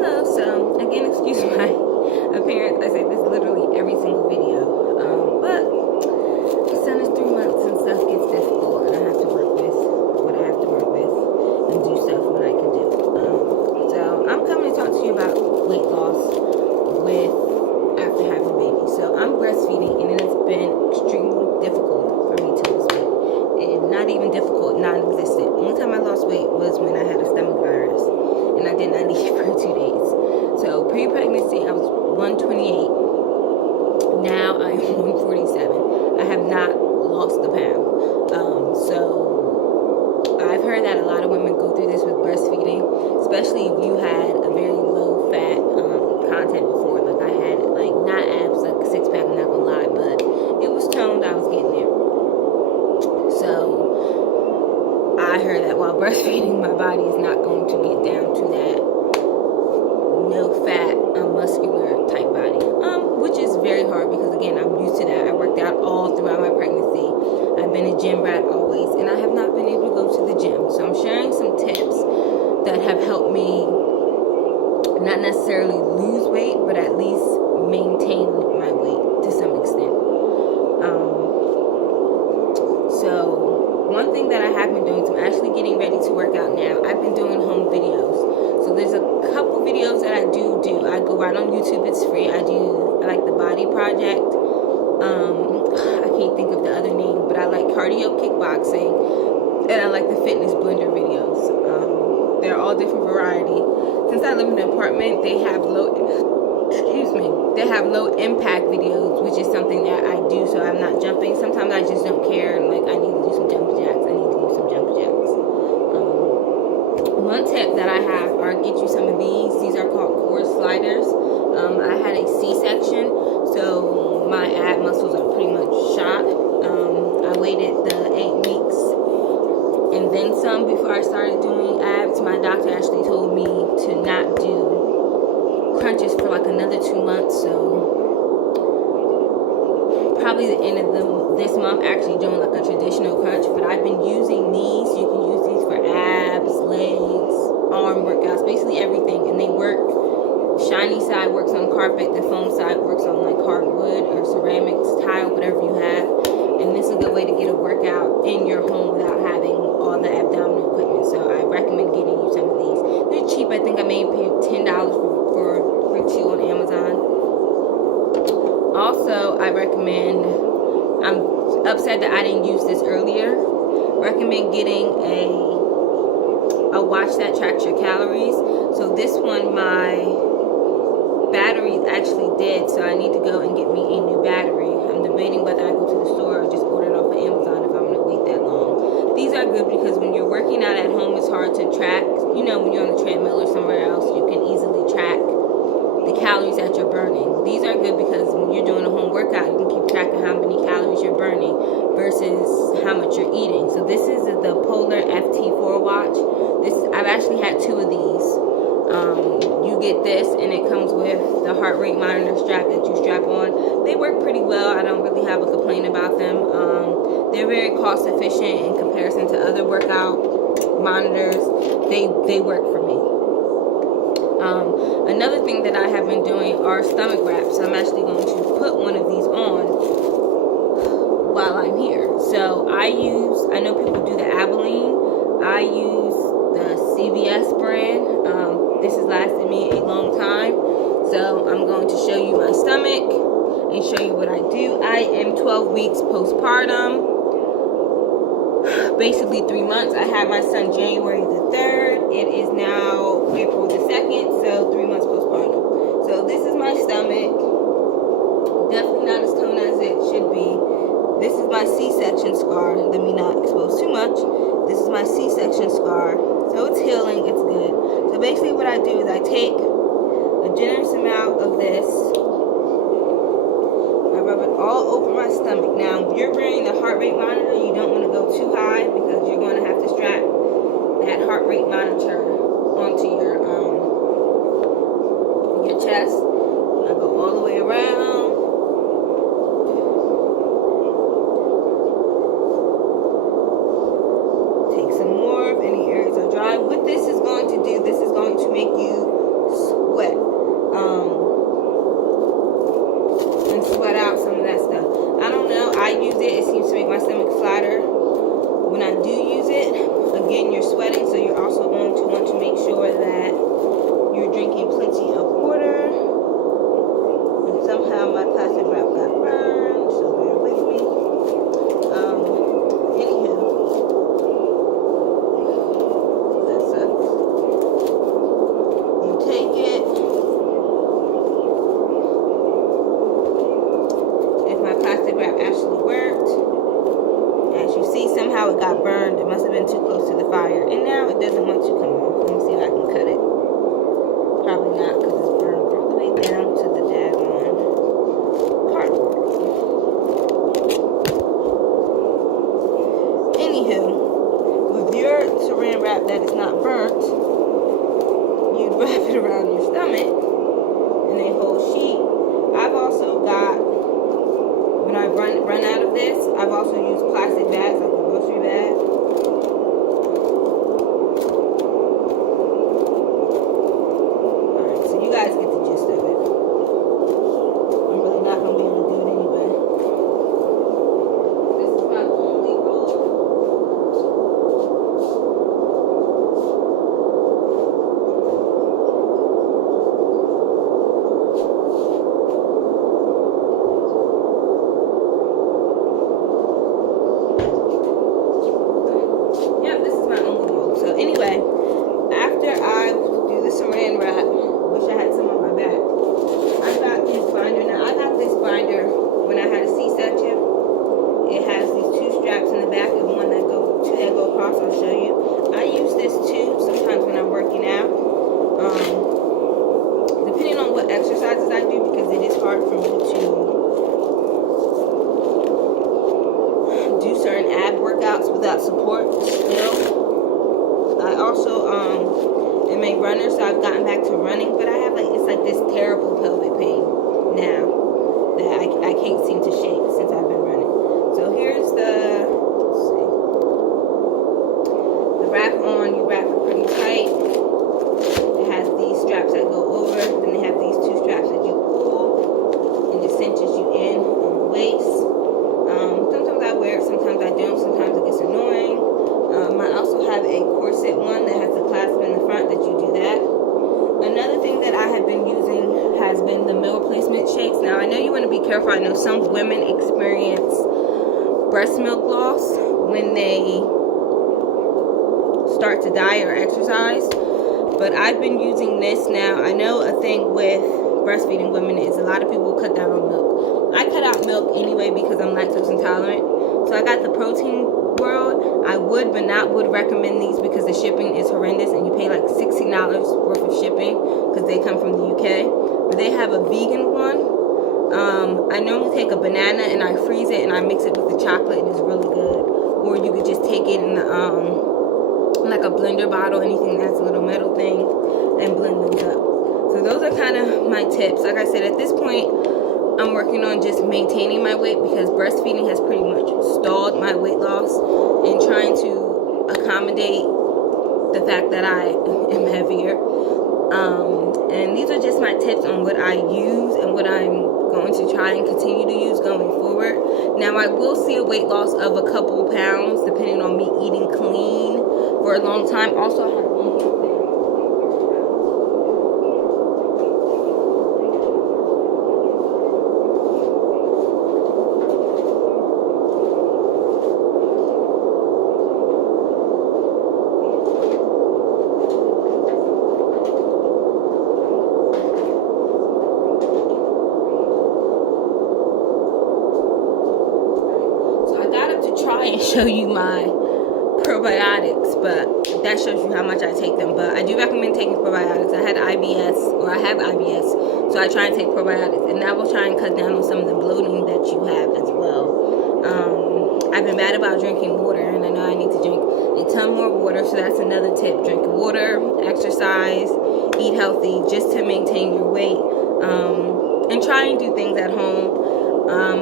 Hello, so again, excuse my appearance. I say this literally every single video, but my son is 3 months and stuff gets difficult, and I have to work with what I have to work with and do stuff when I can do. So I'm coming to talk to you about weight loss after having a baby. So I'm breastfeeding, and it has been extremely difficult for me to lose weight, and not even difficult, non-existent. Only time I lost weight was when I had a stomach virus, and I did not eat for 2 days. So pre-pregnancy, I was 128. Now I am 147. I have not lost the pound. So I've heard that a lot of women go through this with breastfeeding, especially if you had a very low fat content before. Like I had, like, not abs, like a six pack, I'm not gonna lie, but it was toned. I was getting there. So I heard that while breastfeeding, my body is not going to get down to that no fat, muscular type body, which is very hard because, again, I'm used to that. I worked out all throughout my pregnancy. I've been a gym rat always, and I have not been able to go to the gym. So I'm sharing some tips that have helped me not necessarily lose weight, but at least maintain my weight to some extent. So one thing that I have been doing, so I'm actually getting ready to work out now. I've been doing home videos. So there's a couple videos that I do. I go right on YouTube, it's free. I like the Body Project. I can't think of the other name, but I like cardio kickboxing, and I like the fitness blender videos. They're all different variety. Since I live in an apartment, they have low impact videos, which is something that I do, so I'm not jumping. Sometimes I just don't care, and like I need to do some jumping jacks. One tip that I have are get you some of these. These are called core sliders. I had a C-section, so my ab muscles are pretty much shot. I waited the 8 weeks and then some before I started doing abs. My doctor actually told me to not do crunches for like another 2 months, so probably the end of this month actually doing like a traditional crunch. But I've been using these. You can use these for abs, legs, arm workouts, basically everything, and they work. Shiny side works on carpet, the foam side works on like hardwood or ceramics, tile, whatever you have. And this is a good way to get a workout in your home without having all the abdominal equipment. So I recommend getting you some of these. They're cheap. I think I may pay $10 for 2 on Amazon. Also, I recommend, I'm upset that I didn't use this earlier, recommend getting a watch that tracks your calories. So this one, my battery is actually dead, so I need to go and get me a new battery. I'm debating whether I go to the store or just order it off of Amazon if I'm going to wait that long. These are good because when you're working out at home, it's hard to track. You know, when you're on a treadmill or somewhere else, you can easily track the calories that you're burning. These are good because when you're doing a home workout, you can keep track of how many calories you're burning versus how much you're eating. So this is the Polar FT4 watch. I've actually had 2 of these. You get this, and it comes with the heart rate monitor strap that you strap on. They work pretty well. I don't really have a complaint about them. They're very cost efficient in comparison to other workout monitors. They work for me. Another thing that I have been doing are stomach wraps. So I'm actually going to put one of these on while I'm here. So I know people do the Abilene. I use the CVS brand. This has lasted me a long time. So I'm going to show you my stomach and show you what I do. I am 12 weeks postpartum. Basically 3 months. I had my son January the 3rd. It is now April the 2nd, so 3 months postpartum. So this is my stomach. Definitely not as toned as it should be. This is my C-section scar. Let me not expose too much. This is my C-section scar. So it's healing, it's good. So basically what I do is I take a generous amount of this. I rub it all over my stomach. Now, if you're wearing the heart rate monitor, you don't want to go too high because you're going to have to strap that heart rate monitor onto your chest. I go all the way around. Take some more if any areas are dry. What this is going to do, this is going to make you wrap it around your stomach, and a whole sheet. I've also got, when I run out of this, I've also used plastic bags, like a grocery bag. Alright, so you guys get the gist of it. I'm really not going to be able to do it anyway. This is my only roll. Anyway, after I do the saran wrap, wish I had some on my back. I got this binder. Now, I got this binder when I had a C-section. It has these two straps in the back and two that go across. I'll show you. I use this too sometimes when I'm working out. Depending on what exercises I do, because it is hard for me to do certain ab workouts without support still. I also am a runner, so I've gotten back to running, but I have it's like this terrible pelvic pain now that I can't seem to shake since I've been running. So here's the wrap on. You wrap it pretty tight. It has these straps that go over, then they have these two straps that you pull, and it cinches you in on the waist. Sometimes I wear it, sometimes I don't, sometimes it gets annoying. I also have a corset one that has a clasp in the front that you do that. Another thing that I have been using has been the meal replacement shakes. Now, I know you want to be careful. I know some women experience breast milk loss when they start to diet or exercise. But I've been using this now. I know a thing with breastfeeding women is a lot of people cut down on milk. I cut out milk anyway because I'm lactose intolerant. So I got the Protein World. I would but not would recommend these because the shipping is horrendous and you pay like $60 worth of shipping because they come from the UK. But they have a vegan one. I normally take a banana and I freeze it and I mix it with the chocolate and it's really good. Or you could just take it in the, like a blender bottle, anything that's a little metal thing, and blend those up. So those are kind of my tips. Like I said, at this point, I'm working on just maintaining my weight because breastfeeding has pretty much stalled my weight loss and trying to accommodate the fact that I am heavier. And these are just my tips on what I use and what I'm going to try and continue to use going forward. Now, I will see a weight loss of a couple pounds depending on me eating clean for a long time. Also, I have one more thing. And show you my probiotics, but that shows you how much I take them. But I do recommend taking probiotics. I have IBS, so I try and take probiotics, and that will try and cut down on some of the bloating that you have as well. I've been bad about drinking water, and I know I need to drink a ton more water, so that's another tip. Drink water, exercise, eat healthy, just to maintain your weight, and try and do things at home.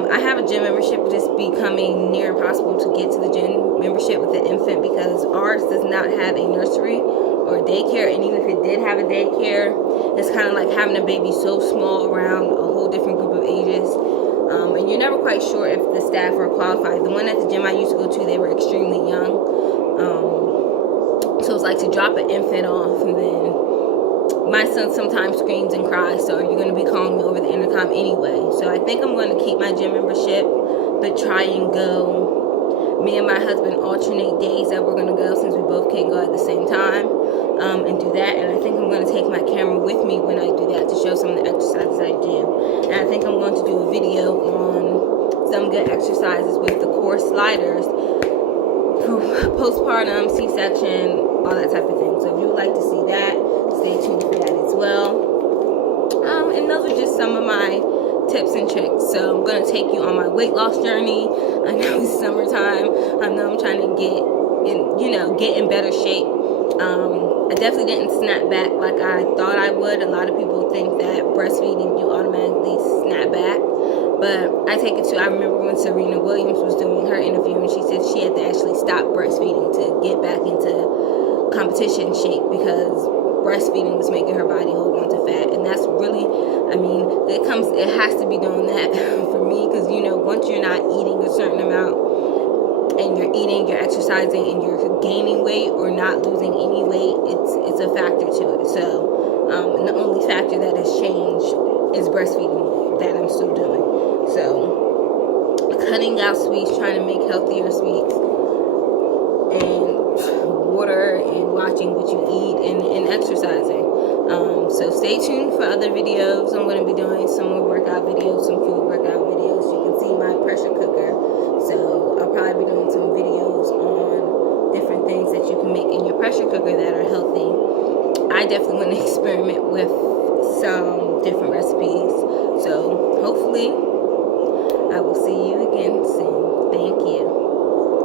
I have a gym membership, but it's becoming near impossible to get to the gym membership with the infant because ours does not have a nursery or a daycare, and even if it did have a daycare, it's kind of like having a baby so small around a whole different group of ages, and you're never quite sure if the staff are qualified. The one at the gym I used to go to, they were extremely young, so it's like to drop an infant off, and then my son sometimes screams and cries, so you're going to be calling me over the intercom anyway. So I think I'm going to keep my gym membership, but try and go. Me and my husband alternate days that we're going to go since we both can't go at the same time, and do that. And I think I'm going to take my camera with me when I do that to show some of the exercises I do. And I think I'm going to do a video on some good exercises with the core sliders, postpartum, C-section, all that type of thing. So if you would like to see that, stay tuned for that as well. And those are just some of my tips and tricks. So I'm going to take you on my weight loss journey. I know it's summertime. I know I'm trying to get in better shape. I definitely didn't snap back like I thought I would. A lot of people think that breastfeeding, you automatically snap back. But I take it to, I remember when Serena Williams was doing her interview and she said she had to actually stop breastfeeding to get back into competition shape because breastfeeding was making her body hold on to fat. And that's really, I mean, it has to be doing that for me because, you know, once you're not eating a certain amount and you're eating, you're exercising, and you're gaining weight or not losing any weight, it's a factor to it. So, and the only factor that has changed is breastfeeding that I'm still doing. So, cutting out sweets, trying to make healthier sweets, and water, and watching what you eat, and exercising. So stay tuned for other videos. I'm going to be doing some more workout videos, some food workout videos. You can see my pressure cooker. So I'll probably be doing some videos on different things that you can make in your pressure cooker that are healthy. I definitely want to experiment with some different recipes. So hopefully I will see you again soon. Thank you.